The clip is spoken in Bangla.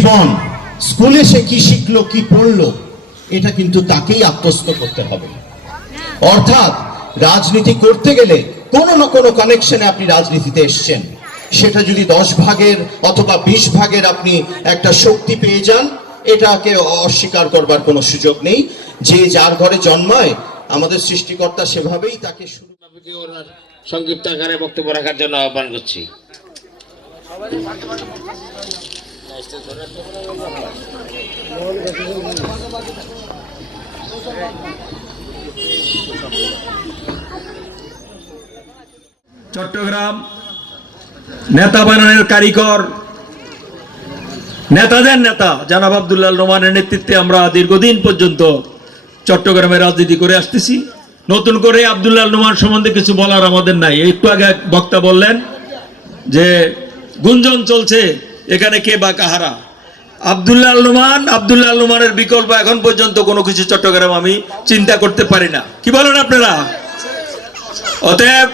জীবন, স্কুলে সে কি শিখলো কি পড়লো, এটা কিন্তু তাকেই আত্মস্থ করতে হবে। অর্থাৎ রাজনীতি করতে গেলে কোনো না কোনো কানেকশনে আপনি রাজনীতিতে এসছেন, সেটা যদি 10 ভাগের অথবা 20 ভাগের আপনি একটা শক্তি পেয়ে যান, এটাকে অস্বীকার করবার কোনো সুযোগ নেই। যে যার ঘরে জন্মায়, আমাদের সৃষ্টিকর্তা সেভাবেই তাকে সংক্ষিপ্ত আকারে বক্তব্য রাখার জন্য আহ্বান করছি। চট্টগ্রাম নেতা বানানোর কারিগর, নেতাদের নেতা জনাব আব্দুল্লাহ নোমানের নেতৃত্বে আমরা দীর্ঘদিন পর্যন্ত চট্টগ্রামে রাজনীতি করে আসতেছি। নতুন করে আব্দুল্লাহ নোমান সম্বন্ধে কিছু বলার আমাদের নাই। একটু আগে বক্তা বললেন যে গুঞ্জন চলছে এখানে কে বা কাহারা। আব্দুল্লাহ নোমানের বিকল্প এখন পর্যন্ত কোনো কিছু চট্টগ্রাম আমি চিন্তা করতে পারি না। কি বলেন আপনারা? অতএব